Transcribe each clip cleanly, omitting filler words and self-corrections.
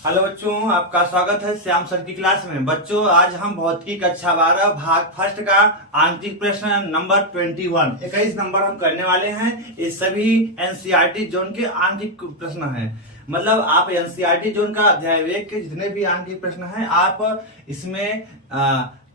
Hello बच्चों, आपका स्वागत है श्याम सर की क्लास में। बच्चों, आज हम भौतिकी कक्षा 12 भाग फर्स्ट का आंतरिक प्रश्न नंबर 21 नंबर हम करने वाले हैं। ये सभी एनसीईआरटी जोन के आंतरिक प्रश्न हैं। मतलब आप एनसीईआरटी जोन का अध्याय 1 के जितने भी आंतरिक प्रश्न हैं आप इसमें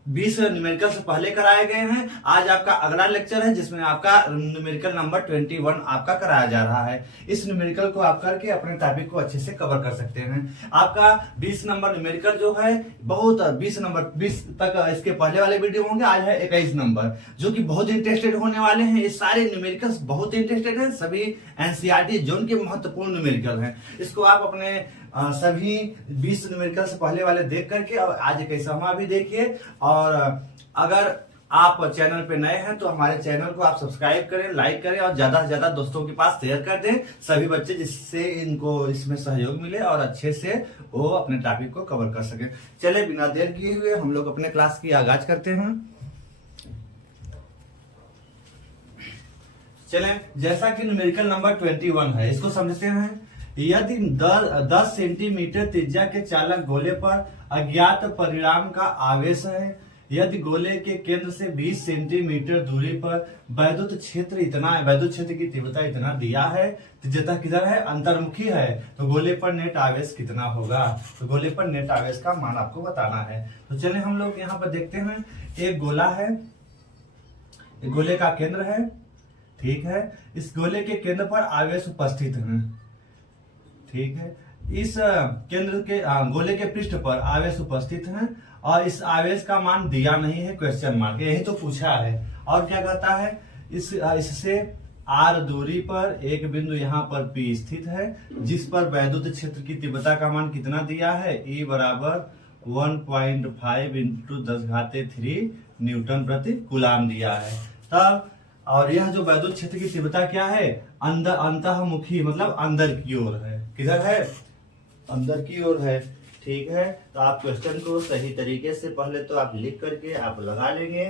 20 न्यूमेरिकल से पहले कराए गए हैं। आज आपका अगला लेक्चर है जिसमें आपका न्यूमेरिकल नंबर 21 आपका कराया जा रहा है। इस न्यूमेरिकल को आप करके अपने टॉपिक को अच्छे से कवर कर सकते हैं। आपका 20 नंबर न्यूमेरिकल जो है बहुत 20 तक इसके पहले वाले वीडियो होंगे। आज है 21 नंबर जो कि बहुत इंटरेस्टेड होने वाले हैं। ये सारे न्यूमेरिकल्स बहुत इंटरेस्टेड हैं। सभी एनसीईआरटी जोन के महत्वपूर्ण न्यूमेरिकल हैं। इसको आप अपने सभी 20 न्यूमेरिकल से पहले वाले देख करके और आज 21वां भी देखिए। और अगर आप चैनल पे नए हैं तो हमारे चैनल को आप सब्सक्राइब करें, लाइक करें और ज्यादा से ज्यादा दोस्तों के पास शेयर कर दें सभी बच्चे, जिससे इनको इसमें सहयोग मिले और अच्छे से वो अपने टॉपिक को कवर कर सके। चले बिना देर किए हुए हम लोग अपने क्लास की आगाज करते हैं। चलें, जैसा कि न्यूमेरिकल नंबर 21 है, इसको समझते हैं। यदि 10 सेंटीमीटर त्रिज्या के चालक गोले पर अज्ञात परिमाण का आवेश है, यदि गोले के केंद्र से 20 सेंटीमीटर दूरी पर वैद्युत क्षेत्र की तीव्रता इतना दिया है, त्रिज्यता किधर है, अंतर्मुखी है, तो गोले पर नेट आवेश कितना होगा। तो गोले पर नेट आवेश का मान आपको बताना है। तो चलिए हम लोग यहाँ पर देखते हैं। एक गोला है, एक गोले का केंद्र है, ठीक है। इस गोले के केंद्र पर आवेश उपस्थित है, ठीक है। इस केंद्र के गोले के पृष्ठ पर आवेश उपस्थित है और इस आवेश का मान दिया नहीं है, क्वेश्चन मार्क, यही तो पूछा है। और क्या कहता है, इससे आर दूरी पर एक बिंदु यहाँ पर P स्थित है जिस पर वैद्युत क्षेत्र की तीव्रता का मान कितना दिया है, E बराबर 1.5 इंटू 10⁻³ न्यूटन प्रति कूलाम दिया है। तब और यह जो वैद्युत क्षेत्र की तीव्रता क्या है, अंतःमुखी मतलब अंदर की ओर है। किधर है, अंदर की ओर है, ठीक है। तो आप क्वेश्चन को सही तरीके से पहले तो आप लिख करके आप लगा लेंगे,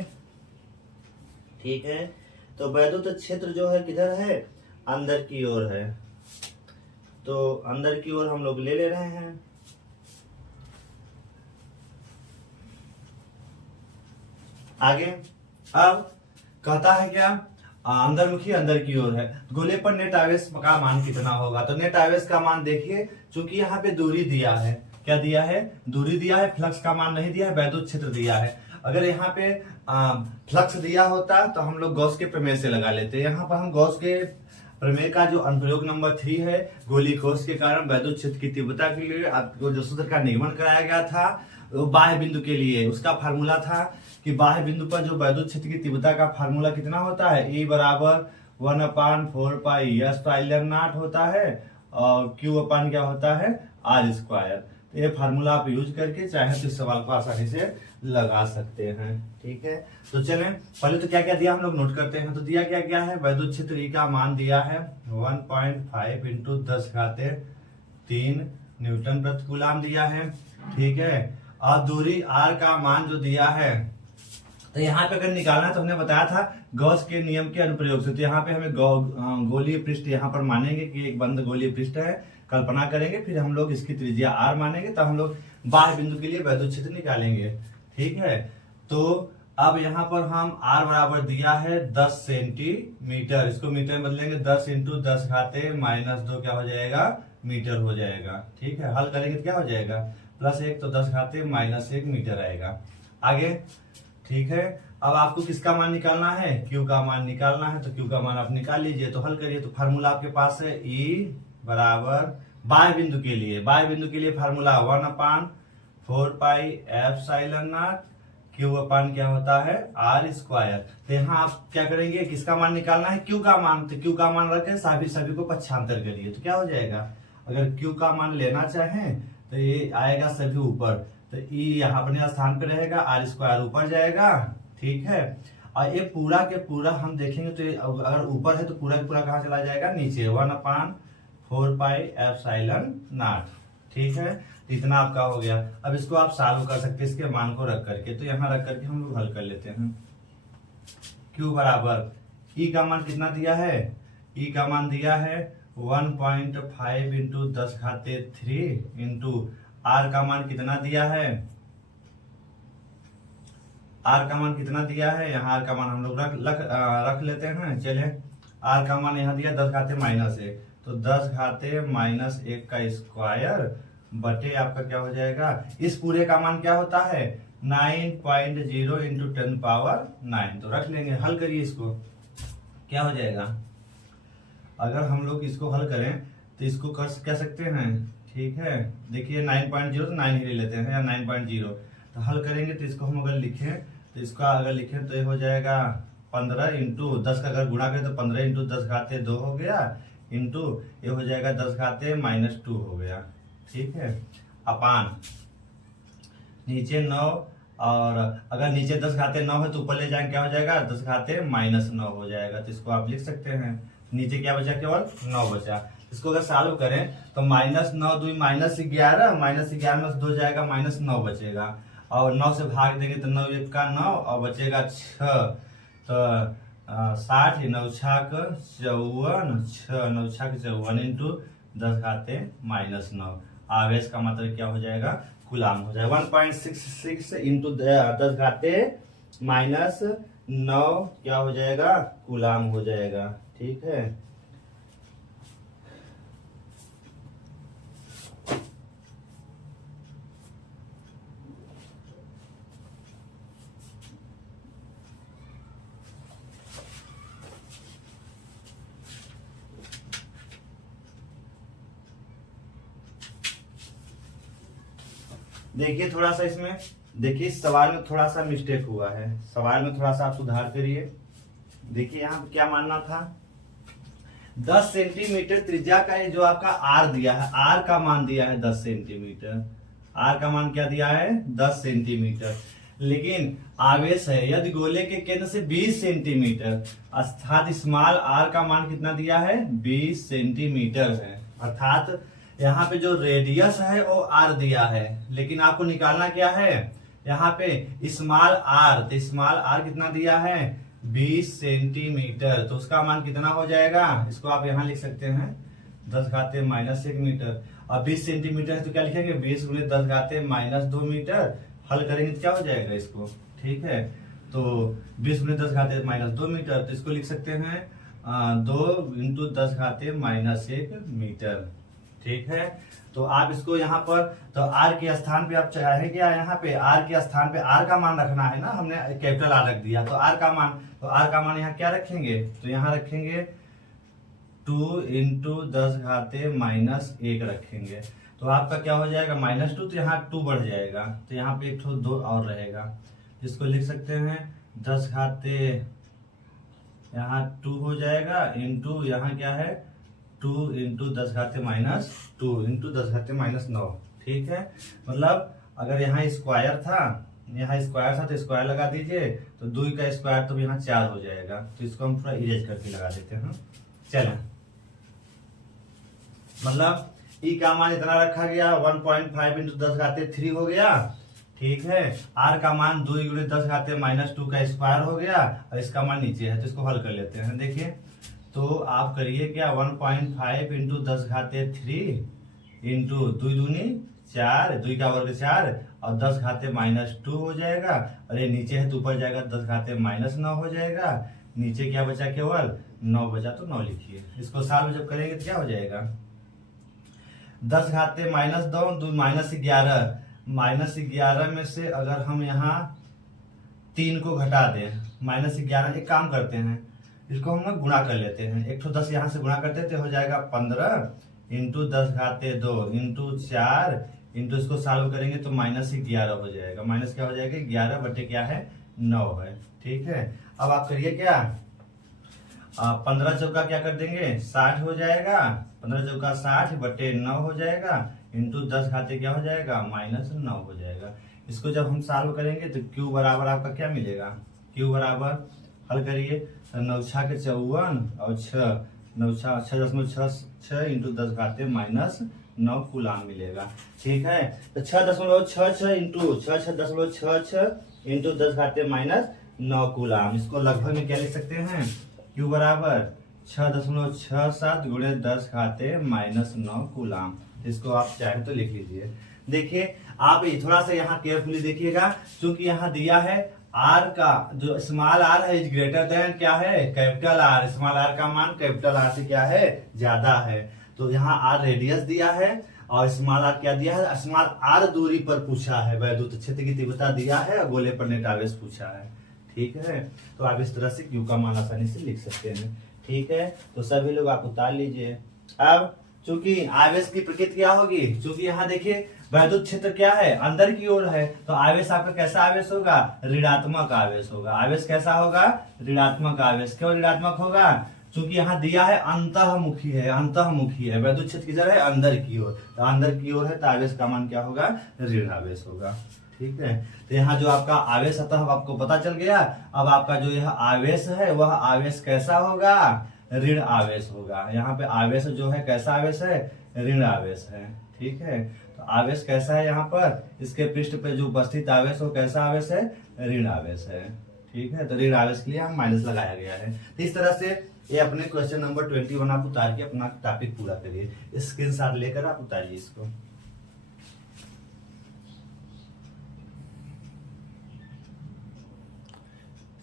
ठीक है। तो वैद्युत क्षेत्र जो है किधर है, अंदर की ओर है। तो अंदर की ओर हम लोग ले रहे हैं। आगे अब कहता है क्या, अंदरमुखी अंदर की ओर है, गोले पर नेट आवेश का मान कितना होगा। तो नेट आवेश का मान देखिए, चूंकि यहाँ पे दूरी दिया है, क्या दिया है, दूरी दिया है, फ्लक्स का मान नहीं दिया है, वैद्युत क्षेत्र दिया है। अगर यहाँ पे फ्लक्स दिया होता तो हम लोग गॉस के प्रमेय से लगा लेते। यहाँ पर हम गॉस के प्रमेय का जो अनुप्रयोग नंबर 3 है, गोली खोज के कारण वैद्युत क्षेत्र की तीव्रता के लिए आपको जो सूत्र का निगमन कराया गया था बाह्य बिंदु के लिए, उसका फार्मूला था कि बाह्य बिंदु पर जो वैद्युत क्षेत्र की तीव्रता का फार्मूला कितना होता है, E बराबर 1/4π/ε0 होता है और Q अपान क्या होता है, R²। तो ये फार्मूला आप यूज करके चाहे तो इस सवाल को आसानी से लगा सकते हैं, ठीक है। तो चलें, पहले तो क्या क्या दिया हम लोग नोट करते हैं। तो दिया क्या क्या है, वैद्युत क्षेत्र E का मान दिया है 1.5 इंटू 10⁻³ न्यूटन प्रति कूलाम दिया है, ठीक है। और दूरी R का मान जो दिया है, तो यहाँ पे अगर निकालना है तो हमने बताया था गॉस के नियम के अनुप्रयोग से। तो यहाँ पे हमें गोलीय पृष्ठ यहाँ पर मानेंगे कि एक बंद गोलीय पृष्ठ है, कल्पना करेंगे, फिर हम लोग इसकी त्रिज्या R मानेंगे, तब हम लोग बाह्य बिंदु के लिए वैद्युत क्षेत्र निकालेंगे, ठीक है। तो अब यहाँ पर हम R बराबर दिया है 10 सेंटीमीटर, इसको मीटर में बदलेंगे, 10 इंटू 10⁻² क्या हो जाएगा, मीटर हो जाएगा, ठीक है। हल करेंगे तो क्या हो जाएगा, +1 तो 10⁻⁻1 मीटर आएगा। आगे, ठीक है। अब आपको किसका मान निकालना है, Q का मान निकालना है। तो Q का मान आप निकाल लीजिए। तो हल करिए। तो फार्मूला आपके पास है E बराबर बाह्य बिंदु के लिए फार्मूला 1/4πε0, Q अपान क्या होता है, R²। तो यहाँ आप क्या करेंगे, किसका मान निकालना है, Q का मान। तो Q का मान रखें, सभी को पक्षांतर करिए तो क्या हो जाएगा, अगर Q का मान लेना चाहें तो ये आएगा सभी ऊपर, तो E यहाँ अपने स्थान पे रहेगा, R² ऊपर जाएगा, ठीक है। और ये पूरा के पूरा हम देखेंगे तो अगर ऊपर है तो पूरा के पूरा कहाँ चला जाएगा, नीचे, 1/4πε0, ठीक है। इतना आपका हो गया। अब इसको आप सॉल्व कर सकते हैं इसके मान को रख करके। तो यहाँ रख करके हम लोग हल कर लेते हैं। Q बराबर E का मान कितना दिया है, E का मान दिया है 1.5 इंटू 10⁻³ इंटू आर का मान कितना दिया है, आर का मान कितना दिया है, यहाँ आर का मान हम लोग रख लेते हैं। चलिए आर का मान यहाँ दिया 10 घाते माइनस 1, तो 10 घाते माइनस 1 का स्क्वायर बटे आपका क्या हो जाएगा, इस पूरे का मान क्या होता है 9.0 इंटू 10 पावर 9। तो रख लेंगे, हल करिए इसको, क्या हो जाएगा। अगर हम लोग इसको हल करें तो इसको कह सकते हैं, ठीक है। देखिए 9.0 तो 9 ही ले लेते हैं, या 9.0 तो हल करेंगे तो इसको हम अगर लिखें तो इसका अगर लिखें तो ये हो जाएगा 15 इंटू 10 का अगर गुणा करें तो 15 इंटू 10 घाते 2 हो गया, इंटू ये हो जाएगा 10 घाते माइनस 2 हो गया, ठीक है। अपान नीचे 9, और अगर नीचे 10 घाते 9 है तो ऊपर ले जाएंगे क्या हो जाएगा 10 घाते माइनस 9 हो जाएगा। तो इसको आप लिख सकते हैं, नीचे क्या बचा केवल 9 बचा। इसको अगर सॉल्व करें तो माइनस 9 2 माइनस 11, माइनस 11 में से 2 जाएगा माइनस 9 बचेगा, और 9 से भाग देंगे तो 9 1 का 9 और बचेगा 6, तो 60 9 छाक 54, 6 9 छाक 54 इंटू 10 घाते माइनस 9। आवेश का मतलब क्या हो जाएगा, कूलाम हो जाएगा। 1.66 इंटू 10 घाते माइनस 9 क्या हो जाएगा, कूलाम हो जाएगा, ठीक है। देखिए थोड़ा सा इसमें, देखिए सवाल में थोड़ा सा मिस्टेक हुआ है, सवाल में थोड़ा सा आप सुधार करिए। देखिए यहाँ पे क्या मानना था, 10 सेंटीमीटर त्रिज्या का ये जो आपका आर दिया है, आर का मान दिया है 10 सेंटीमीटर, आर का मान क्या दिया है 10 सेंटीमीटर, लेकिन आवेश है यदि गोले के केंद्र से 20 सेंटीमीटर, अर्थात स्मॉल आर का मान कितना दिया है 20 सेंटीमीटर है। अर्थात यहाँ पे जो रेडियस है वो आर दिया है, लेकिन आपको निकालना क्या है यहाँ पे स्मॉल आर, तो स्मॉल आर कितना दिया है 20 सेंटीमीटर, तो उसका मान कितना हो जाएगा, इसको आप यहाँ लिख सकते हैं 10 घाते माइनस 1 मीटर, और 20 सेंटीमीटर है तो क्या लिखेंगे 20 गुणे 10 घाते माइनस 2 मीटर, हल करेंगे तो क्या हो जाएगा इसको, ठीक है। तो 20 गुणे 10 घाते माइनस 2 मीटर, तो इसको लिख सकते हैं 2 इंटू 10 घाते माइनस 1 मीटर, ठीक है। तो आप इसको यहाँ पर, तो आर के स्थान पे आप चाहे क्या, यहाँ पे आर के स्थान पे आर का मान रखना है ना, हमने कैपिटल आर रख दिया, तो आर का मान, तो आर का मान यहाँ क्या रखेंगे, तो यहाँ रखेंगे 2 इंटू 10 घाते माइनस 1 रखेंगे, तो आपका क्या हो जाएगा -2, तो यहाँ 2 बढ़ जाएगा, तो यहाँ पे एक 2 और रहेगा, इसको लिख सकते हैं 10 घाते यहाँ 2 हो जाएगा, इंटू यहाँ क्या है 2 इंटू 10 घाते माइनस 2 इंटू 10 घाते माइनस 9, ठीक है। मतलब अगर यहाँ स्क्वायर था, यहाँ स्क्वायर था तो स्क्वायर लगा दीजिए, तो 2 का स्क्वायर तो यहाँ 4 हो जाएगा, तो इसको हम थोड़ा इरेज करके लगा देते हैं। चलें, मतलब ई का मान इतना रखा गया 1.5 इंटू 10 घाते 3 हो गया, ठीक है। आर का मान 2 गुणे 10 घाते माइनस 2 का स्क्वायर हो गया, और इसका मान नीचे है तो इसको हल कर लेते हैं। देखिए तो आप करिए क्या 1.5 इंटू 10 घाते 3 इंटू 2 दूनी 4, 2 का वर्ग 4 और 10 घाते माइनस 2 हो जाएगा, और ये नीचे है तो ऊपर जाएगा 10 घाते माइनस 9 हो जाएगा, नीचे क्या बचा केवल 9 बचा, तो 9 लिखिए। इसको साल में जब करेंगे तो क्या हो जाएगा 10 घाते माइनस 2 माइनस 11, माइनस 11 में से अगर हम यहाँ 3 को घटा दें, माइनस 11, एक काम करते हैं इसको हम लोग गुणा कर लेते हैं, 1 तो 10 यहाँ से गुणा करते हैं तो हो जाएगा 15 इंटू 10 घाते 2 इंटू 4 इंटू इसको सॉल्व करेंगे तो माइनस 11 हो जाएगा, माइनस क्या हो जाएगा 11 बटे क्या है 9 है, ठीक है। अब आप करिए क्या 15 चौका क्या कर देंगे 60 हो जाएगा, 15 चौका 60 बटे 9 हो जाएगा, इंटू 10 घाते क्या हो जाएगा माइनस 9 हो जाएगा। इसको जब हम सॉल्व करेंगे तो Q बराबर आपका क्या मिलेगा, Q बराबर हल करिए 9 छा के 54 और 6.66 इंटू 10 घाते माइनस 9 कूलाम मिलेगा, ठीक है। तो 6.66 इंटू 6.66 इंटू 10 घाते माइनस 9 कूलाम, इसको लगभग में क्या लिख सकते हैं Q बराबर 6.67 गुणे 10 घाते माइनस 9 कूलाम, इसको आप चाहे तो लिख लीजिए। देखिए आप ये थोड़ा सा यहाँ केयरफुली देखिएगा, क्योंकि यहाँ दिया है आर का जो स्मॉल आर है इज ग्रेटर देन क्या है कैपिटल आर, स्मॉल आर का मान कैपिटल आर से क्या है ज्यादा है। तो यहाँ आर रेडियस दिया है और स्मॉल आर क्या दिया है, स्मॉल आर दूरी पर पूछा है, वैद्युत क्षेत्र की तीव्रता दिया है और गोले पर नेट आवेश पूछा है। ठीक है, तो आप इस तरह से क्यू का मान आसानी से लिख सकते हैं। ठीक है, तो सभी लोग आप उतार लीजिए। अब चूंकि आवेश की प्रकृति क्या होगी, चूंकि यहाँ देखिए वैद्युत क्षेत्र क्या है अंदर की ओर है, तो आवेश आपका कैसा आवेश होगा, ऋणात्मक आवेश होगा। आवेश कैसा होगा, ऋणात्मक आवेश। क्यों ऋणात्मक होगा, चूंकि यहाँ दिया है अंतःमुखी है, अंतःमुखी है, वैद्युत क्षेत्र किधर है अंदर की ओर, तो अंदर की ओर है तो आवेश का मान क्या होगा, ऋण आवेश होगा। ठीक है, तो यहाँ जो आपका आवेश आता है आपको पता चल गया। अब आपका जो यह आवेश है वह आवेश कैसा होगा, ऋण आवेश होगा। यहाँ पे आवेश जो है कैसा आवेश है, ऋण आवेश है। ठीक है, तो आवेश कैसा है यहाँ पर, इसके पृष्ठ पे जो उपस्थित आवेश हो कैसा आवेश है, ऋण आवेश है। ठीक है, तो ऋण आवेश के लिए हम माइनस लगाया गया है। तो इस तरह से ये अपने क्वेश्चन नंबर 21 आप उतार के अपना टॉपिक पूरा करिए, स्क्रीनशॉट लेकर आप उतारिए इसको।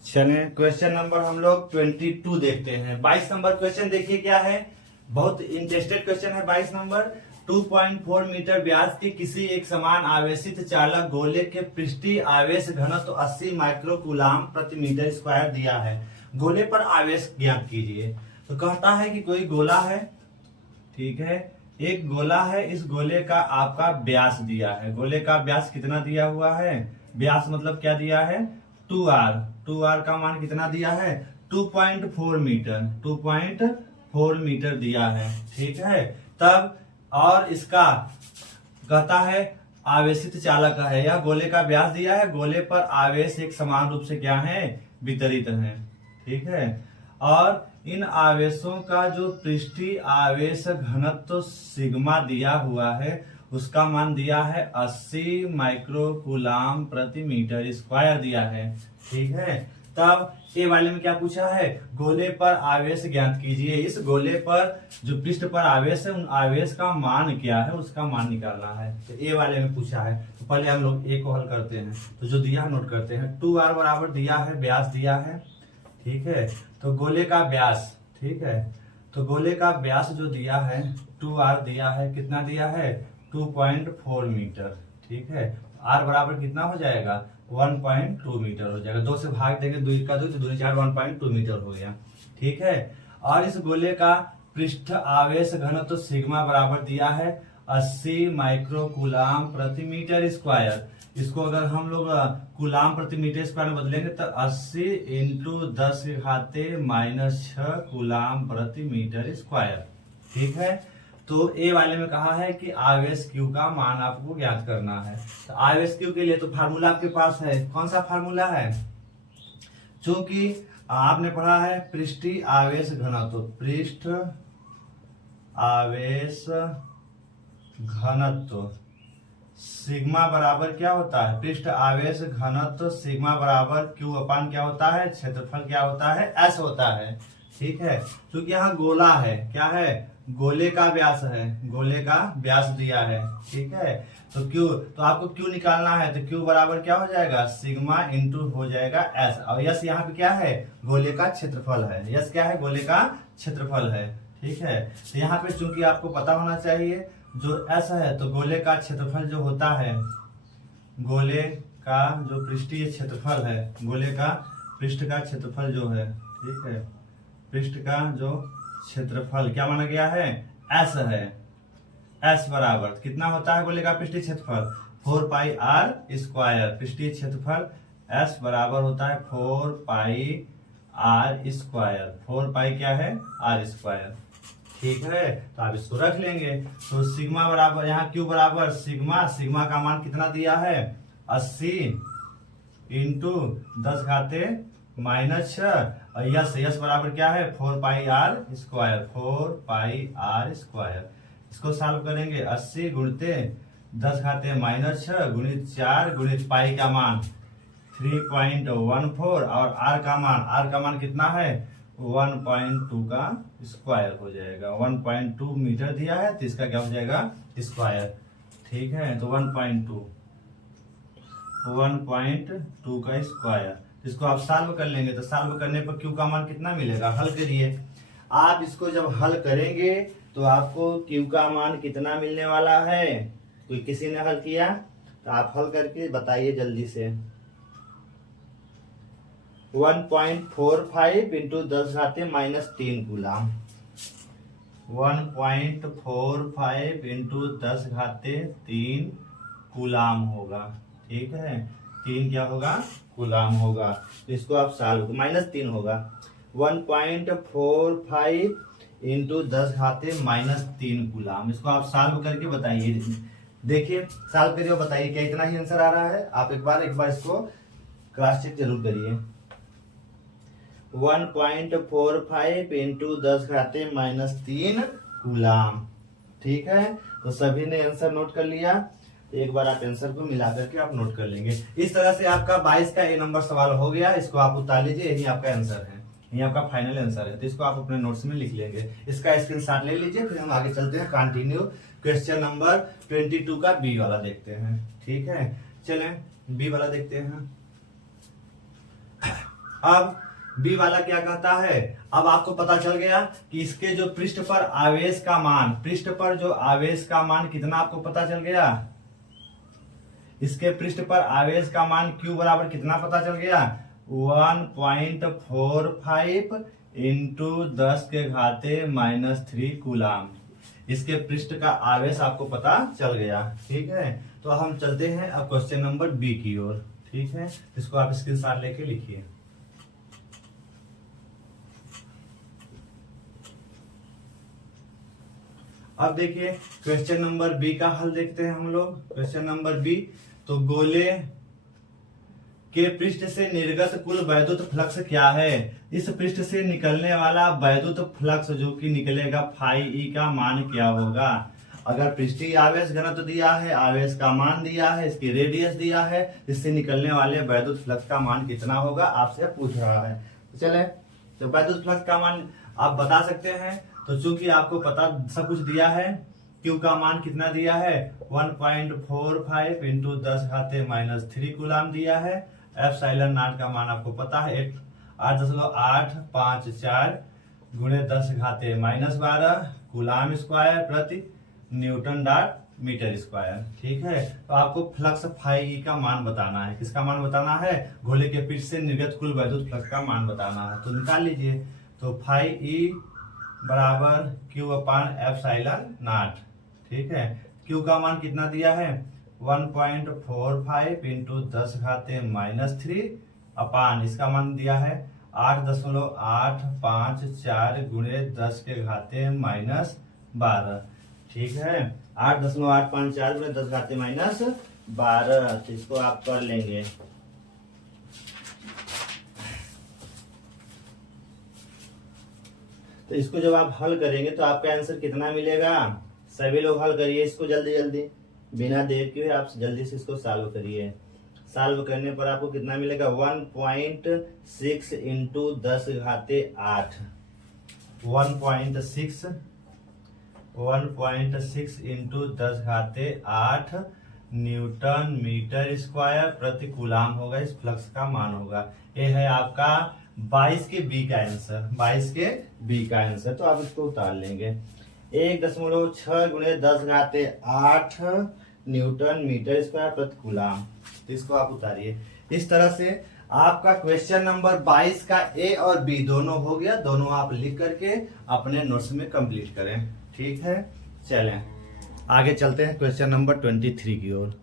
चलिए क्वेश्चन नंबर हम लोग 22 देखते हैं। 22 नंबर क्वेश्चन देखिए क्या है, बहुत इंटरेस्टेड क्वेश्चन है। 22 नंबर 2.4 मीटर व्यास के किसी एक समान आवेशित चालक गोले के पृष्ठीय आवेश घनत्व 80 माइक्रोकूलाम प्रति मीटर स्क्वायर दिया है, गोले पर आवेश ज्ञात कीजिए। तो कहता है कि कोई गोला है, ठीक है, एक गोला है, इस गोले का आपका व्यास दिया है। गोले का व्यास कितना दिया हुआ है, व्यास मतलब क्या दिया है 2r, 2r का मान कितना दिया है 2.4 मीटर, 2.4 मीटर दिया है। ठीक है, तब और इसका कहता है आवेशित चालक है, यह गोले का व्यास दिया है, गोले पर आवेश एक समान रूप से क्या है वितरित है। ठीक है, और इन आवेशों का जो पृष्ठीय आवेश घनत्व सिग्मा दिया हुआ है उसका मान दिया है 80 माइक्रोकूलाम प्रति मीटर स्क्वायर दिया है। ठीक है, तब ए वाले में क्या पूछा है, गोले पर आवेश ज्ञात कीजिए। इस गोले पर जो पृष्ठ पर आवेश है उन आवेश का मान क्या है उसका मान निकालना है। तो ए वाले में पूछा है, तो पहले हम लोग ए को हल करते हैं। तो जो दिया नोट करते हैं, 2r बराबर दिया है, व्यास दिया है। ठीक है, तो गोले का व्यास, ठीक है, तो गोले का व्यास जो दिया है 2r दिया है, कितना दिया है 2.4 मीटर। ठीक है, r बराबर कितना हो जाएगा 1.2 मीटर हो जाएगा। 2 से भाग देंगे, 2 का 2 तो 2 4 1.2 मीटर हो गया। ठीक है, और इस गोले का पृष्ठ आवेश घनत्व सिग्मा बराबर दिया है 80 माइक्रोकूलाम प्रति मीटर स्क्वायर। इसको अगर हम लोग कूलाम प्रति मीटर स्क्वायर में बदलेंगे तो 80 इंटू 10⁻⁻6 कूलाम प्रति मीटर स्क्वायर। ठीक है, तो ए वाले में कहा है कि आवेश क्यू का मान आपको ज्ञात करना है। तो आवेश क्यू के लिए तो फार्मूला आपके पास है, कौन सा फार्मूला है, चूंकि आपने पढ़ा है पृष्ठीय आवेश घनत्व, पृष्ठ आवेश घनत्व सिग्मा बराबर क्या होता है, पृष्ठ आवेश घनत्व सिग्मा बराबर क्यू अपान क्या होता है, क्षेत्रफल क्या होता है एस होता है। ठीक है, क्योंकि यहाँ गोला है, क्या है गोले का व्यास है, गोले का व्यास दिया है। ठीक है, तो क्यू, तो आपको क्यू निकालना है, तो क्यू बराबर क्या हो जाएगा सिग्मा इंटू हो जाएगा एस, और यस यहाँ पे क्या है गोले का क्षेत्रफल है, यस क्या है गोले का क्षेत्रफल है। ठीक है, तो यहाँ पे चूंकि आपको पता होना चाहिए जो एस है, तो गोले का क्षेत्रफल जो होता है, गोले का जो पृष्ठीय क्षेत्रफल है, गोले का पृष्ठ का क्षेत्रफल जो है, ठीक है, पृष्ठ का जो क्षेत्रफल क्या माना गया है एस है, एस बराबर कितना होता है गोले का पृष्ठीय क्षेत्रफल 4 पाई आर स्क्वायर। पृष्ठीय क्षेत्रफल एस बराबर होता है 4 पाई आर स्क्वायर, 4 पाई क्या है आर स्क्वायर। ठीक है, तो आप इसको रख लेंगे। तो सिग्मा बराबर यहाँ क्यू बराबर सिग्मा, सिग्मा का मान कितना दिया है 80 इंटू 10⁻⁻6, और यस बराबर क्या है 4 pi r square, 4 pi r square. इसको सॉल्व करेंगे 80 गुणित 10⁻⁻6 गुणित 4 गुणित पाई का मान 3.14 और आर का मान कितना है 1.2 का स्क्वायर हो जाएगा। 1.2 मीटर दिया है तो इसका क्या हो जाएगा स्क्वायर। ठीक है, तो 1.2 का स्क्वायर। इसको आप सॉल्व कर लेंगे तो सॉल्व करने पर क्यू का मान कितना मिलेगा, हल करिए। आप इसको जब हल करेंगे तो आपको क्यू का मान कितना मिलने वाला है। कोई किसी ने हल किया तो आप हल करके बताइए जल्दी से। 1.45 इंटू 10⁻³ कूलम। 1.45 इंटू 10⁻³ कूलम होगा। ठीक है, 3 क्या होगा, कूलम होगा। तो इसको आप सॉल्व, -3 होगा। 1.45 इंटू 10⁻³ कूलम, इसको आप सॉल्व करके बताइए। देखिए सॉल्व करिए और बताइए क्या इतना ही आंसर आ रहा है। आप एक बार इसको क्रॉस चेक जरूर करिए। 1.45 इंटू 10⁻³ कूलम। ठीक है, तो सभी ने आंसर नोट कर लिया। तो एक बार आप आंसर को मिला करके आप नोट कर लेंगे। इस तरह से आपका 22 का ए नंबर सवाल हो गया। इसको आप उतार लीजिए, यही आपका आंसर है, यही आपका फाइनल आंसर है। तो इसको आप अपने नोट्स में लिख लेंगे। इसका स्क्रीनशॉट ले लीजिए। फिर हम आगे चलते हैं, कंटिन्यू क्वेश्चन नंबर 22 का बी वाला देखते हैं। ठीक है, चलें बी वाला देखते हैं। अब बी वाला क्या कहता है, अब आपको पता चल गया कि इसके जो पृष्ठ पर आवेश का मान, पृष्ठ पर जो आवेश का मान कितना आपको पता चल गया। इसके पृष्ठ पर आवेश का मान Q बराबर कितना पता चल गया, 1.45 इंटू 10⁻³ कूलम। इसके पृष्ठ का आवेश आपको पता चल गया। ठीक है, तो हम चलते हैं अब क्वेश्चन नंबर बी की ओर। ठीक है, इसको आप स्क्रीनशॉट लेके लिखिए। अब देखिए क्वेश्चन नंबर बी का हल देखते हैं हम लोग। क्वेश्चन नंबर बी, तो गोले के पृष्ठ से निर्गत कुल वैद्युत फ्लक्स क्या है। इस पृष्ठ से निकलने वाला वैद्युत फ्लक्स जो कि निकलेगा φE का मान क्या होगा। अगर पृष्ठीय आवेश घनत्व दिया है, आवेश का मान दिया है, इसकी रेडियस दिया है, इससे निकलने वाले वैद्युत फ्लक्स का मान कितना होगा आपसे पूछ रहा है। तो चले, तो वैद्युत फ्लक्स का मान आप बता सकते हैं। तो चूंकि आपको पता सब कुछ दिया है, Q का मान कितना दिया है 1.45 इंटू 10⁻³ कूलम दिया है। ε0 का मान आपको पता है 8.854 गुणे 10⁻⁻12 कूलम स्क्वायर प्रति न्यूटन डॉट मीटर स्क्वायर। ठीक है, तो आपको फ्लक्स φE का मान बताना है। किसका मान बताना है, गोले के पृष्ठ से निर्गत कुल वैद्युत फ्लक्स का मान बताना है। तो निकाल लीजिए। तो φE बराबर Q/ε0। ठीक है, Q का मान कितना दिया है 1.45 इंटू 10⁻³ अपान इसका मान दिया है 8.854 गुणे 10⁻⁻12। ठीक है, 8.854 गुणे 10⁻⁻12। तो इसको आप कर लेंगे। तो इसको जब आप हल करेंगे तो आपका आंसर कितना मिलेगा। सभी लोग हल करिए इसको जल्दी जल्दी, बिना देर के आप जल्दी से इसको सॉल्व करिए। सॉल्व करने पर आपको कितना मिलेगा 1.6 into 10⁸। 1.6 into 10⁸ newton metre square प्रति कूलम होगा। इस फ्लक्स का मान होगा। ये है आपका 22 के बी का आंसर। 22 के बी का आंसर। तो आप इसको उतार लेंगे। 1.6 गुणे 10⁸ न्यूटन मीटर स्क्वायर प्रति कूलम। तो इसको आप उतारिए। इस तरह से आपका क्वेश्चन नंबर 22 का ए और बी दोनों हो गया। दोनों आप लिख करके अपने नोट्स में कंप्लीट करें। ठीक है, चलें आगे चलते हैं क्वेश्चन नंबर 23 की ओर।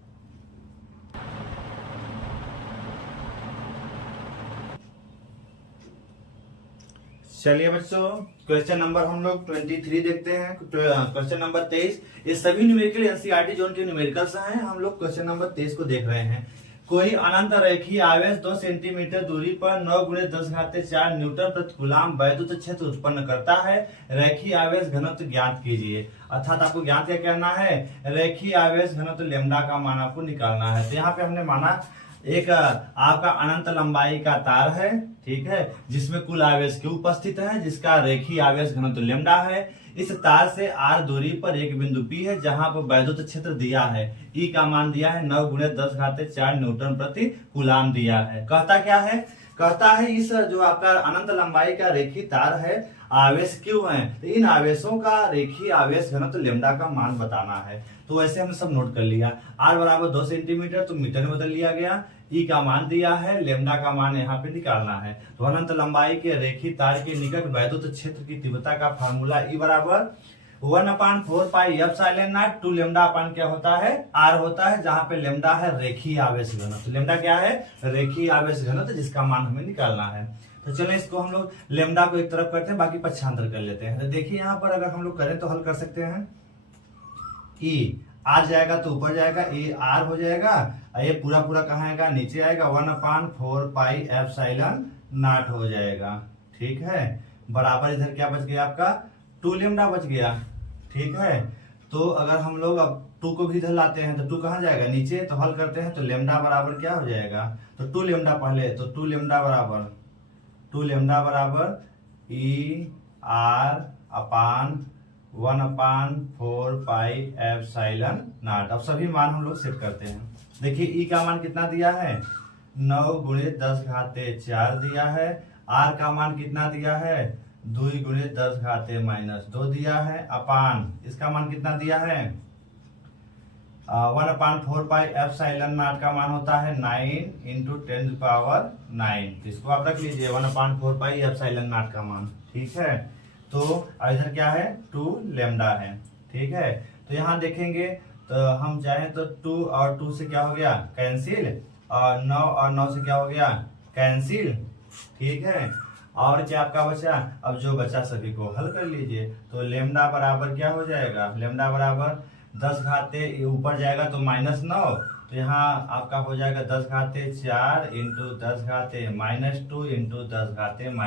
चलिए बच्चों, क्वेश्चन नंबर हम लोग 23 देखते हैं। क्वेश्चन नंबर 23, ये सभी न्यूमेरिकल एनसीईआरटी जोन के न्यूमेरिकल्स हैं। हम लोग क्वेश्चन नंबर 23 को देख रहे हैं। कोई अनंत रेखीय आवेश 2 सेंटीमीटर दूरी पर 9 गुणे 10⁻⁴ न्यूटन प्रति कूलम वैद्युत क्षेत्र उत्पन्न करता है। रेखीय आवेश घनत्व ज्ञात कीजिए। अर्थात आपको ज्ञात क्या करना है, रेखीय आवेश घनत्व लैम्डा का मान आपको निकालना है। तो यहाँ पे हमने माना एक आपका अनंत लंबाई का तार है, ठीक है, जिसमें कुल आवेश Q उपस्थित है, जिसका रेखीय आवेश घनत्व लैम्डा है। इस तार से r दूरी पर एक बिंदु P है जहां पर वैद्युत क्षेत्र दिया है। E का मान दिया है 9 × 10⁴ न्यूटन प्रति कूलाम दिया है। कहता क्या है? कहता है इस जो आपका अनंत लंबाई का रेखीय तार है, आवेश क्यों है, तो इन आवेशों का रेखीय आवेश घनत्व लेमडा का मान बताना है। तो वैसे हमने सब नोट कर लिया। r बराबर 2 सेंटीमीटर तो मीटर में बदल लिया गया। E का मान दिया है, लेमडा का मान यहाँ पे निकालना है। तो अनंत लंबाई के रेखीय तार के निकट वैद्युत क्षेत्र की तीव्रता का फार्मूला E बराबर 1/4 पाई एप्सिलॉन नॉट 2 लेमडा अपान क्या होता है, r होता है, जहां पे लेमडा है रेखीय आवेश घनत्व। लेमडा क्या है? रेखीय आवेश घनत्व, जिसका मान हमें निकालना है। तो चलिए इसको हम लोग लेमडा को एक तरफ करते हैं, बाकी पक्षांतर कर लेते हैं। तो देखिए यहाँ पर अगर हम लोग करें तो हल कर सकते हैं। E आ जाएगा तो ऊपर जाएगा, ए आर हो जाएगा, ये पूरा पूरा कहाँ आएगा, नीचे आएगा, 1/4 पाई एप्सिलॉन नॉट हो जाएगा। ठीक है, बराबर इधर क्या बच गया आपका 2 लेमडा बच गया। ठीक है, तो अगर हम लोग अब 2 को भी इधर लाते हैं तो 2 कहाँ जाएगा, नीचे। तो हल करते हैं तो लेमडा बराबर क्या हो जाएगा, तो 2 लेमडा पहले, तो 2 लेमडा बराबर E R upon 1/4 pi epsilon not. अब सभी मान हम लोग सेट करते हैं। देखिए ई का मान कितना दिया है, 9 × 10⁴ दिया है। आर का मान कितना दिया है, 2 × 10⁻² दिया है, अपान इसका मान कितना दिया है 1/4 पाई एप्सिलॉन नॉट का मान होता है 9 × 10⁹। इसको आप रख लीजिए 1/4 पाई एप्सिलॉन नॉट का मान। ठीक है, तो इधर क्या है 2 लेमडा है। ठीक है, तो यहाँ देखेंगे तो हम चाहें तो 2 और 2 से क्या हो गया कैंसिल, और 9 और 9 से क्या हो गया कैंसिल। ठीक है, और क्या आपका बचा, अब जो बचा सभी को हल कर लीजिए। तो लेमडा बराबर क्या हो जाएगा, लेमडा बराबर 10 ऊपर जाएगा तो -9, तो यहाँ आपका हो जाएगा 10⁴ 4 × 10⁻² ×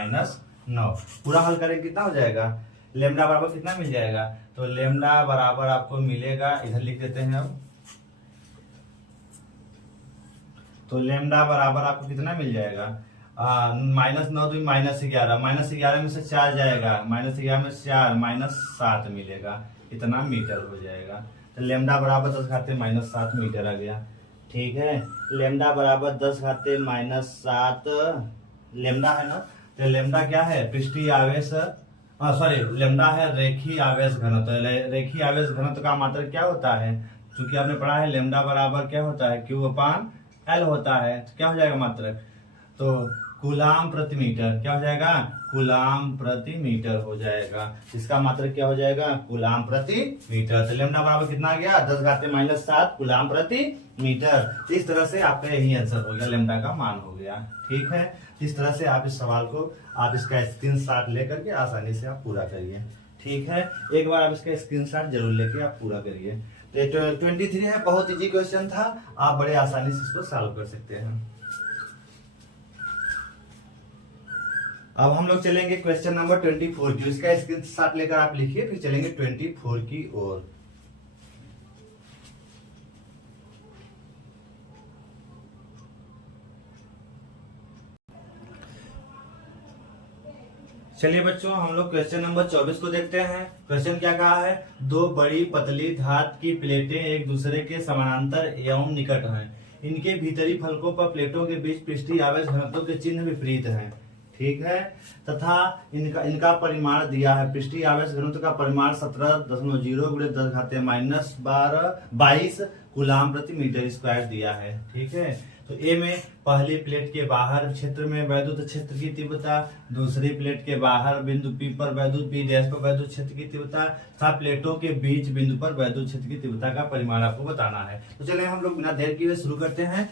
10⁻9। पूरा हल करें कितना हो जाएगा, लेमडा बराबर कितना मिल जाएगा, तो लेमडा बराबर आपको मिलेगा, इधर लिख देते हैं अब। तो लेमडा बराबर आपको कितना मिल जाएगा, -9 2 -11, -11 में से 4 जाएगा, -11 में 4 -7 मिलेगा, इतना मीटर हो जाएगा। तो लेमडा बराबर 10⁻7 मीटर आ गया। ठीक है, लेमडा बराबर 10⁻7 लेमडा है ना, तो लेमडा क्या है पृष्ठीय आवेश, सॉरी लेमडा है रेखीय आवेश घनत्व। रेखीय आवेश घनत्व का मात्रक क्या होता है, क्योंकि आपने पढ़ा है लेमडा बराबर क्या होता है Q/L होता है। तो क्या हो जाएगा मात्रक, तो कूलाम प्रति मीटर, क्या हो जाएगा कूलाम प्रति मीटर हो जाएगा। इसका मात्रक क्या हो जाएगा कूलाम प्रति मीटर। तो लेमडा बराबर कितना आ गया 10⁻7 कूलाम प्रति मीटर। इस तरह से आपका यही आंसर हो गया, लेमडा का मान हो गया। ठीक है, इस तरह से आप इस सवाल को आप इसका स्क्रीनशॉट लेकर के आसानी से आप पूरा करिए। ठीक है, एक बार आप इसका स्क्रीनशॉट जरूर लेके आप पूरा करिए। तो 23 है, बहुत इजी क्वेश्चन था, आप बड़े आसानी से इसको सॉल्व कर सकते हैं। अब हम लोग चलेंगे क्वेश्चन नंबर 24 की, इसका स्क्रीनशॉट लेकर आप लिखिए, फिर चलेंगे 24 की ओर। चलिए बच्चों, हम लोग क्वेश्चन नंबर 24 को देखते हैं। क्वेश्चन क्या कहा है, 2 बड़ी पतली धातु की प्लेटें एक दूसरे के समानांतर एवं निकट हैं। इनके भीतरी फलकों पर प्लेटों के बीच पृष्ठीय आवेश घनत्व के चिन्ह विपरीत हैं। ठीक है, तथा इनका परिमाण दिया है। पृष्ठीय आवेश घनत्व का परिमाण 17.0 × 10⁻22 कूलाम प्रति मीटर स्क्वायर दिया है। ठीक है, तो ए में पहली प्लेट के बाहर क्षेत्र में वैद्युत क्षेत्र की तीव्रता, दूसरी प्लेट के बाहर बिंदु P पर वैद्युत P डैश पर वैद्युत क्षेत्र की तीव्रता तथा प्लेटों के बीच बिंदु पर वैद्युत क्षेत्र की तीव्रता का परिमाण आपको बताना है। तो चलिए हम लोग बिना देर किए शुरू करते हैं।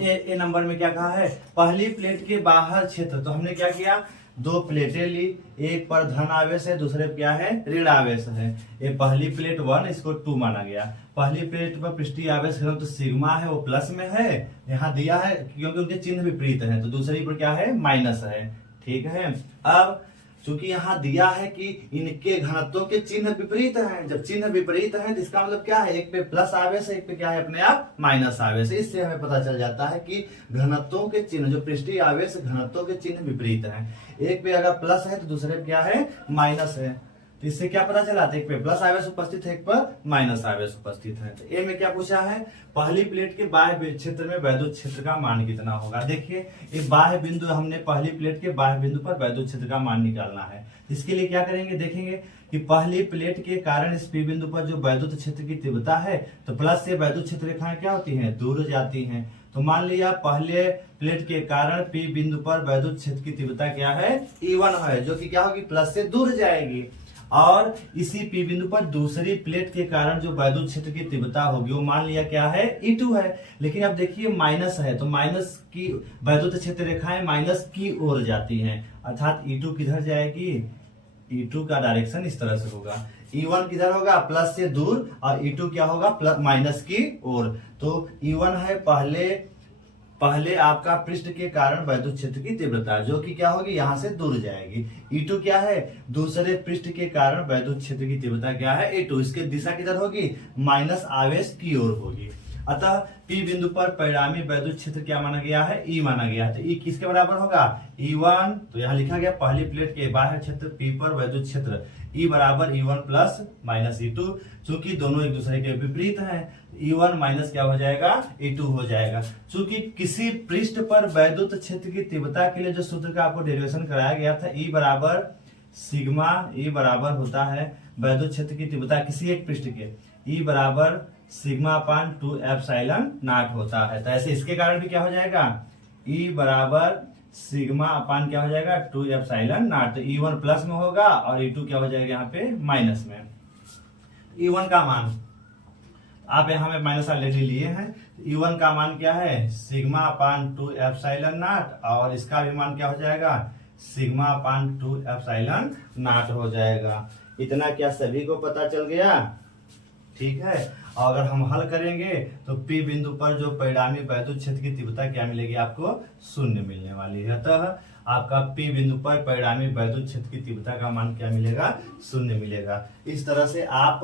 ए नंबर में क्या कहा है, पहली प्लेट के बाहर क्षेत्र। तो हमने क्या किया, 2 प्लेटें ली, एक पर धन आवेश है, दूसरे पे क्या है ऋण आवेश है। ये पहली प्लेट 1, इसको 2 माना गया। पहली प्लेट पर पृष्ठीय आवेश घनत्व तो सिग्मा है, वो प्लस में है, यहाँ दिया है क्योंकि उनके चिन्ह विपरीत है। तो दूसरी पर क्या है माइनस है। ठीक है, अब चूंकि यहाँ दिया है कि इनके घनत्वों के चिन्ह विपरीत हैं, जब चिन्ह विपरीत हैं तो इसका मतलब क्या है, एक पे प्लस आवेश है, एक पे क्या है अपने आप माइनस आवेश है। इससे हमें पता चल जाता है कि घनत्वों के चिन्ह, जो पृष्ठीय आवेश घनत्वों के चिन्ह विपरीत हैं। एक पे अगर प्लस है तो दूसरे पे क्या है माइनस है। तो इससे क्या पता चला, एक पे प्लस आवेश उपस्थित है, एक पर माइनस आवेश उपस्थित है। तो ए में क्या पूछा है, पहली प्लेट के बाह्य क्षेत्र में वैद्युत क्षेत्र का मान कितना होगा। देखिए ये बाह्य बिंदु, हमने पहली प्लेट के बाह्य बिंदु पर वैद्युत क्षेत्र का मान निकालना है। इसके लिए क्या करेंगे, देखेंगे कि पहली प्लेट के कारण इस पी बिंदु पर जो वैद्युत क्षेत्र की तीव्रता है, तो प्लस से वैद्युत क्षेत्र रेखाएं क्या होती हैं, दूर जाती हैं। तो मान लिया पहले प्लेट के कारण पी बिंदु पर वैद्युत क्षेत्र की तीव्रता क्या है, E1 है, जो कि क्या होगी, प्लस से दूर जाएगी। और इसी पी बिंदु पर दूसरी प्लेट के कारण जो वैद्युत क्षेत्र की तीव्रता होगी वो मान लिया क्या है, E2 है। लेकिन अब देखिए माइनस है, तो माइनस की वैद्युत क्षेत्र रेखाएं माइनस की ओर जाती हैं, अर्थात E2 किधर जाएगी, E2 का डायरेक्शन इस तरह से होगा। E1 किधर होगा, प्लस से दूर, और E2 क्या होगा, प्लस माइनस की ओर। तो E1 है पहले आपका पृष्ठ के कारण वैद्युत क्षेत्र की तीव्रता, जो कि क्या होगी, यहां से दूर जाएगी। E2 क्या है, दूसरे पृष्ठ के कारण वैद्युत क्षेत्र की तीव्रता क्या है, E2। इसकी दिशा किधर होगी, माइनस आवेश की ओर होगी। अतः P बिंदु पर परिणामी वैद्युत क्षेत्र क्या माना गया है, E माना गया है। तो E किसके बराबर होगा, E1। तो यहाँ लिखा गया पहली प्लेट के बाह्य क्षेत्र P पर वैद्युत क्षेत्र E बराबर E1 प्लस माइनस E2। चूंकि दोनों एक दूसरे के विपरीत हैं, E1 माइनस क्या हो जाएगा, E2 हो जाएगा। चूंकि किसी पृष्ठ पर वैद्युत क्षेत्र की तीव्रता के लिए जो सूत्र का आपको डेरिवेशन कराया गया था, E बराबर सिग्मा, E बराबर होता है वैद्युत क्षेत्र की तीव्रता किसी एक पृष्ठ के, E बराबर सिग्मा अपान 2 एप्सिलॉन नॉट होता है। तो ऐसे इसके कारण भी क्या हो जाएगा, E बराबर सिग्मा अपान क्या हो जाएगा, 2 एप्सिलॉन नॉट। तो E1 प्लस में होगा और E2 क्या हो जाएगा यहाँ पे माइनस में। E1 का मान आप यहाँ में माइनस ऑलरेडी लिए हैं। E1 का मान क्या है, सिग्मा अपान 2 एप्सिलॉन नॉट, और इसका भी मान क्या हो जाएगा, सिग्मा अपान 2 एप्सिलॉन नॉट हो जाएगा। इतना क्या सभी को पता चल गया, ठीक है। और अगर हम हल करेंगे तो P बिंदु पर जो परिणामी वैद्युत क्षेत्र की तीव्रता क्या मिलेगी, आपको शून्य मिलने वाली है। अतः आपका P बिंदु पर परिणामी वैद्युत क्षेत्र की तीव्रता का मान क्या मिलेगा, शून्य मिलेगा। इस तरह से आप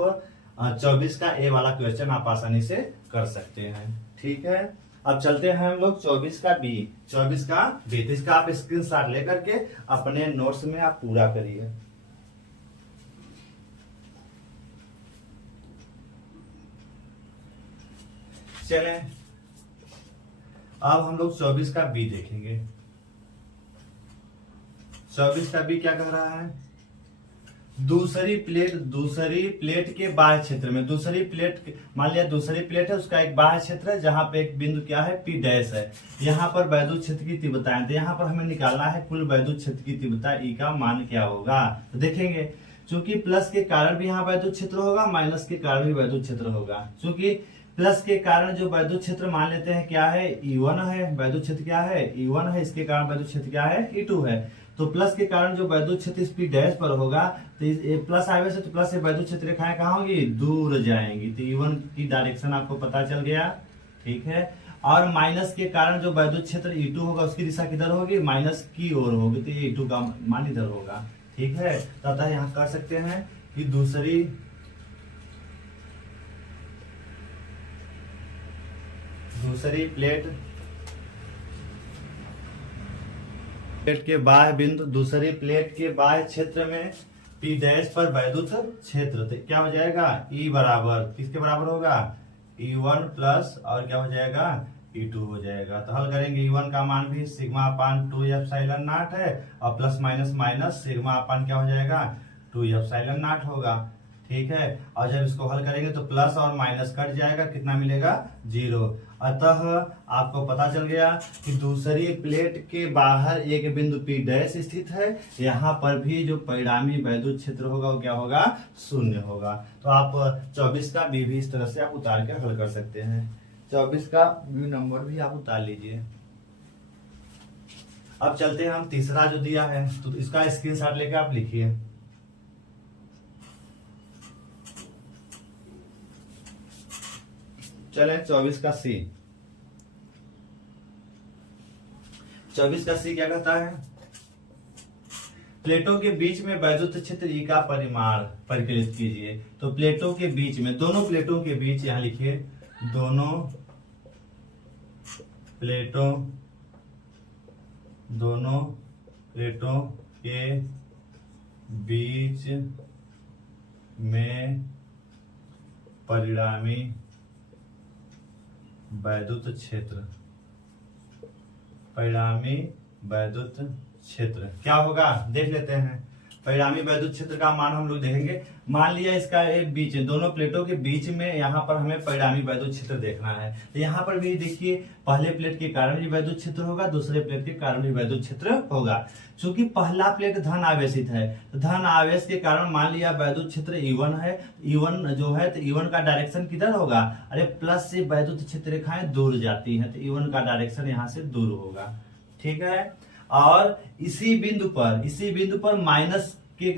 24 का ए वाला क्वेश्चन आप आसानी से कर सकते हैं, ठीक है। अब चलते हैं हम लोग 24 का बी। 24 का बी, तो इसका आप स्क्रीनशॉट लेकर के अपने नोट्स में आप पूरा करिए। चलें अब हम लोग 24 का बी देखेंगे। 24 का बी क्या कह रहा है, दूसरी प्लेट के बाह्य क्षेत्र में, दूसरी प्लेट, मान लिया दूसरी प्लेट है, उसका एक बाह्य क्षेत्र है जहां पे एक बिंदु क्या है, P डैश है। यहाँ पर वैद्युत क्षेत्र की तीव्रता है, तो यहाँ पर हमें निकालना है कुल वैद्युत क्षेत्र की तीव्रता E का मान क्या होगा। तो देखेंगे चूंकि प्लस के कारण भी यहाँ वैद्युत क्षेत्र होगा, माइनस के कारण भी वैद्युत क्षेत्र होगा। चूंकि प्लस के कारण जो वैद्युत क्षेत्र मान लेते हैं क्या है, E1 है, वैद्युत क्षेत्र क्या है, E1 है, इसके कारण वैद्युत क्षेत्र क्या है, E2 है। तो प्लस के कारण जो वैद्युत क्षेत्र इस P डैश पर होगा, तो प्लस आवेश है, तो प्लस से वैद्युत क्षेत्र रेखाएं कहाँ होगी, दूर जाएंगी। तो E1 की डायरेक्शन आपको पता चल गया, ठीक है। और माइनस के कारण जो वैद्युत क्षेत्र E2 होगा, उसकी दिशा किधर होगी, माइनस की ओर होगी, तो ये E2 का मान इधर होगा, ठीक है। तथा यहाँ कर सकते हैं कि दूसरी प्लेट के बाह्य बिंदु, दूसरी प्लेट के बाह्य क्षेत्र में P डैश पर वैद्युत क्षेत्र, तो क्या हो जाएगा, E बराबर किसके बराबर होगा, E1 प्लस और क्या हो जाएगा, E2 हो जाएगा। तो हल करेंगे, E1 का मान भी सिग्मा अपान 2 एप्सिलॉन नॉट है, और प्लस माइनस माइनस सिग्मा अपान क्या हो जाएगा, 2 एप्सिलॉन नॉट होगा, ठीक है। और जब इसको हल करेंगे तो प्लस और माइनस कट जाएगा, कितना मिलेगा, 0। अतः आपको पता चल गया कि दूसरी प्लेट के बाहर एक बिंदु P डैश स्थित है, यहाँ पर भी जो परिणामी वैद्युत क्षेत्र होगा वो क्या होगा, शून्य होगा। तो आप 24 का बी भी इस तरह से आप उतार के हल कर सकते हैं। 24 का बी नंबर भी आप उतार लीजिए। अब चलते हैं हम तीसरा जो दिया है, तो इसका स्क्रीनशॉट लेकर आप लिखिए। चलें 24 का सी। 24 का सी क्या कहता है, प्लेटों के बीच में वैद्युत क्षेत्र E का परिमाण परिकलित कीजिए। तो प्लेटों के बीच में, दोनों प्लेटों के बीच, यहां लिखिए, दोनों प्लेटों के बीच में परिणामी वैद्युत क्षेत्र, परिणामी वैद्युत क्षेत्र क्या होगा देख लेते हैं। परिणामी वैद्युत क्षेत्र का मान हम लोग देखेंगे। मान लिया इसका एक बीच, दोनों प्लेटों के बीच में यहाँ पर हमें परिणामी वैद्युत क्षेत्र देखना है। तो यहाँ पर भी देखिए पहले प्लेट के कारण भी वैद्युत क्षेत्र होगा, दूसरे प्लेट के कारण भी वैद्युत क्षेत्र होगा। चूंकि पहला प्लेट धन आवेशित है तो धन आवेश के कारण मान लिया वैद्युत क्षेत्र E1 है। E1 जो है तो E1 का डायरेक्शन किधर होगा, अरे प्लस से वैद्युत क्षेत्र रेखाएं दूर जाती हैं तो E1 का डायरेक्शन यहाँ से दूर होगा। ठीक है, और इसी बिंदु पर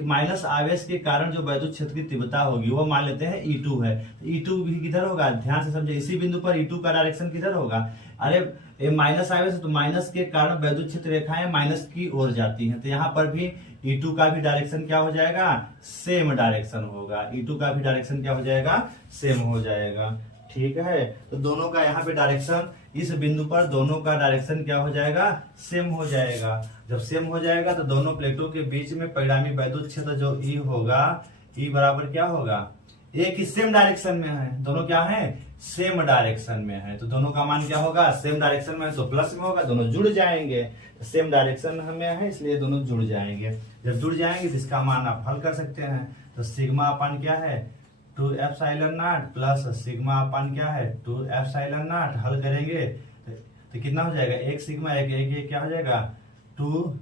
माइनस आवेश के कारण जो वैद्युत क्षेत्र की तीव्रता होगी वो मान लेते हैं E2 है। E2 भी किधर होगा, ध्यान से समझे, इसी बिंदु पर E2 का डायरेक्शन किधर होगा, अरे माइनस आवेश है तो माइनस के कारण वैद्युत क्षेत्र रेखाएं माइनस की ओर जाती हैं तो यहाँ पर भी E2 का भी डायरेक्शन क्या हो जाएगा, सेम डायरेक्शन होगा। E2 का भी डायरेक्शन क्या हो जाएगा, सेम हो जाएगा। ठीक है, तो दोनों का यहाँ पे डायरेक्शन, इस बिंदु पर दोनों का डायरेक्शन क्या हो जाएगा, सेम हो जाएगा। जब सेम हो जाएगा तो दोनों प्लेटों के बीच में परिणामी वैद्युत क्षेत्र जो E होगा, E बराबर क्या होगा, एक ही सेम डायरेक्शन में है, दोनों क्या है, सेम डायरेक्शन में है। तो दोनों का मान क्या होगा, सेम डायरेक्शन में है तो प्लस में होगा, दोनों जुड़ जाएंगे। सेम डायरेक्शन में है इसलिए दोनों जुड़ जाएंगे। जब जुड़ जाएंगे तो इसका मान आप हल कर सकते हैं। तो सिग्मा अपान क्या है, 2 एप्सिलॉन नॉट प्लस सिग्मा अपान क्या है, 2 एप्सिलॉन नॉट। हल करेंगे तो कितना हो जाएगा, एक सिग्मा एक क्या हो जाएगा, 2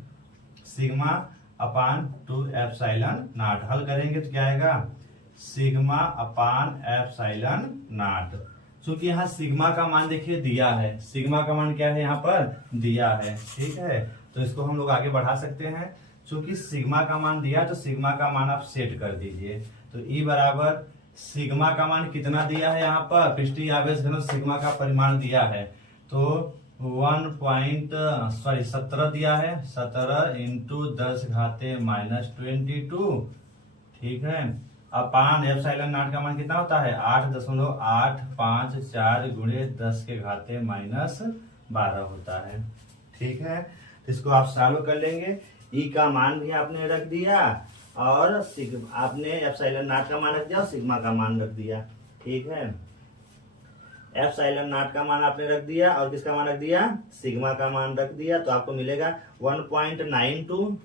सिग्मा अपान 2 एप्सिलॉन नॉट। हल करेंगे तो क्या आएगा, सिग्मा अपान एप्सिलॉन नॉट। चूंकि यहाँ सिग्मा का मान देखिए दिया है, सिग्मा का मान क्या है यहाँ पर दिया है। ठीक है, तो इसको हम लोग आगे बढ़ा सकते हैं। चूंकि सिग्मा का मान दिया तो सिग्मा का मान आप सेट कर दीजिए। तो E बराबर सिग्मा का मान कितना दिया है यहाँ पर, पृष्ठीय आवेश घनत्व सिग्मा का परिमाण दिया है तो 17 दिया है, 17 इंटू 10⁻⁻²2। ठीक है, अपान एप्सिलॉन नॉट का मान कितना होता है, 8.854 गुणे 10⁻12 होता है। ठीक है, तो इसको आप सॉल्व कर लेंगे। ई का मान भी आपने रख दिया और आपने एप्सिलॉन नॉट का मान रख दिया और सिग्मा का मान रख दिया। ठीक है, एप्सिलॉन नॉट का मान आपने रख दिया और किसका मान रख दिया, सिग्मा का मान रख दिया। तो आपको मिलेगा 1.92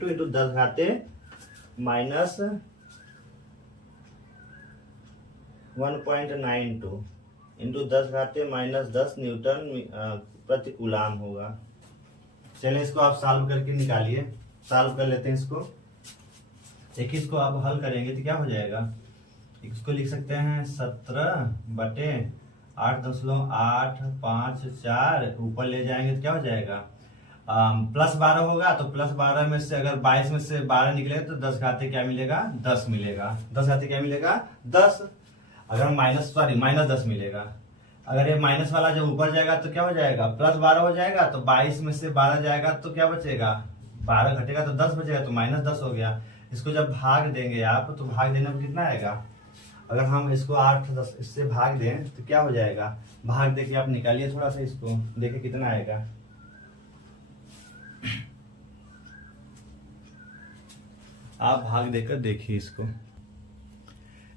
इंटू 10⁻⁻192 इंटू 10⁻⁻10 न्यूटन प्रति कूलाम होगा। चलिए इसको आप सॉल्व करके निकालिए। सॉल्व कर लेते हैं इसको। एक इसको आप हल करेंगे तो क्या हो जाएगा, इसको लिख सकते हैं 17/8.854। ऊपर ले जाएंगे तो क्या हो जाएगा, प्लस 12 होगा तो प्लस 12 में से अगर 22 में से 12 निकलेगा तो 10 घाते क्या मिलेगा, 10 मिलेगा। 10 घाते क्या मिलेगा, 10। अगर माइनस 10 मिलेगा। अगर ये माइनस वाला जब ऊपर जाएगा तो क्या हो जाएगा, प्लस 12 हो जाएगा। तो 22 में से 12 जाएगा तो क्या बचेगा, 12 घटेगा तो 10 बचेगा, तो -10 हो गया। इसको जब भाग देंगे आप तो भाग देने में कितना आएगा, अगर हम इसको 8-10 इससे भाग दें तो क्या हो जाएगा, भाग दे के आप निकालिए थोड़ा सा इसको, देखिए कितना आएगा। आप भाग देकर देखिए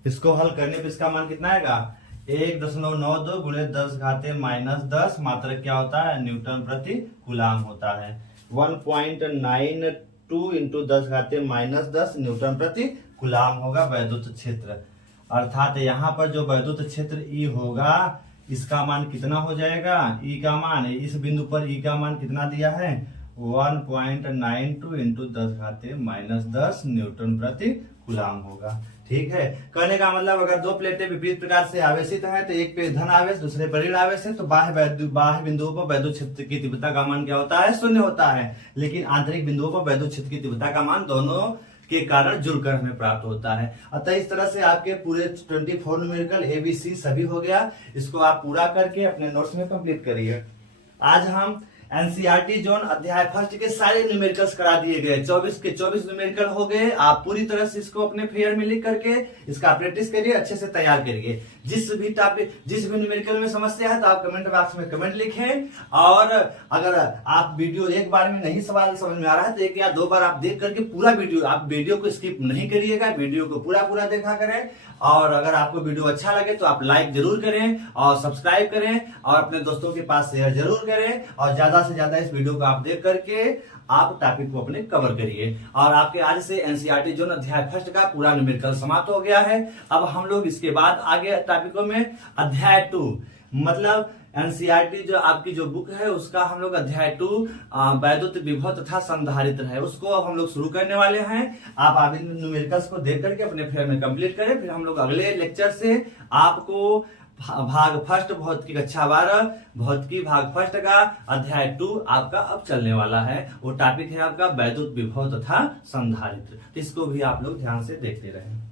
इसको हल करने पे इसका मान कितना आएगा, 1.92 गुणे 10⁻⁻10 मात्रक क्या होता है, न्यूटन प्रति कूलाम होता है। 1.92 इंटू 10⁻⁻10 न्यूटन प्रति कूलाम होगा वैद्युत क्षेत्र। अर्थात यहाँ पर जो वैद्युत क्षेत्र E होगा इसका मान कितना हो जाएगा, E का मान, इस बिंदु पर E का मान कितना दिया है, 1.92 इंटू 10⁻⁻10 न्यूटन प्रति कूलाम होगा। ठीक है, कहने का मतलब अगर दो प्लेटें विपरीत प्रकार से आवेशित हैं तो एक पे धन आवेश दूसरे पर ऋण आवेश है तो बाह्य बिंदुओं पर वैद्युत क्षेत्र की तीव्रता का मान क्या होता है, 0 होता है। लेकिन आंतरिक बिंदुओं पर वैद्युत क्षेत्र की तीव्रता का मान दोनों के कारण जुड़कर हमें प्राप्त होता है। अतः इस तरह से आपके पूरे 24 न्यूमेरिकल ABC सभी हो गया। इसको आप पूरा करके अपने नोट्स में कंप्लीट करिए। आज हम एनसीईआरटी जोन अध्याय फर्स्ट के सारे न्यूमेरिकल्स करा दिए गए। 24 के 24 न्यूमेरिकल हो गए। आप पूरी तरह से इसको अपने फेयर में लिख करके इसका प्रैक्टिस करिए, अच्छे से तैयार करिए। जिस भी न्यूमेरिकल में समस्या है तो आप कमेंट बॉक्स में कमेंट लिखें। और अगर आप वीडियो एक बार में नहीं सवाल समझ में आ रहा है तो 1 या 2 बार आप देख करके पूरा वीडियो को स्किप नहीं करिएगा, वीडियो को पूरा देखा करें। और अगर आपको वीडियो अच्छा लगे तो आप लाइक जरूर करें और सब्सक्राइब करें और अपने दोस्तों के पास शेयर जरूर करें। और ज्यादा से ज्यादा इस वीडियो को आप देख करके आप टॉपिक को अपने कवर करिए। और आपके आज से एनसीईआरटी जोन अध्याय फर्स्ट का पूरा न्यूमेरिकल समाप्त हो गया है। अब हम लोग इसके बाद आगे टॉपिकों में अध्याय 2 मतलब एनसीईआरटी जो आपकी जो बुक है उसका हम लोग अध्याय 2 वैद्युत विभव तथा संधारित्र है, उसको अब हम लोग शुरू करने वाले हैं। आप इन न्यूमेरिकल्स को देख करके अपने फेयर में कंप्लीट करें। फिर हम लोग अगले लेक्चर से आपको भाग फर्स्ट भौतिकी कक्षा 12 भौतिकी भाग फर्स्ट का अध्याय 2 आपका अब चलने वाला है। वो टॉपिक है आपका वैद्युत विभव तथा संधारित्र। इसको भी आप लोग ध्यान से देखते रहें।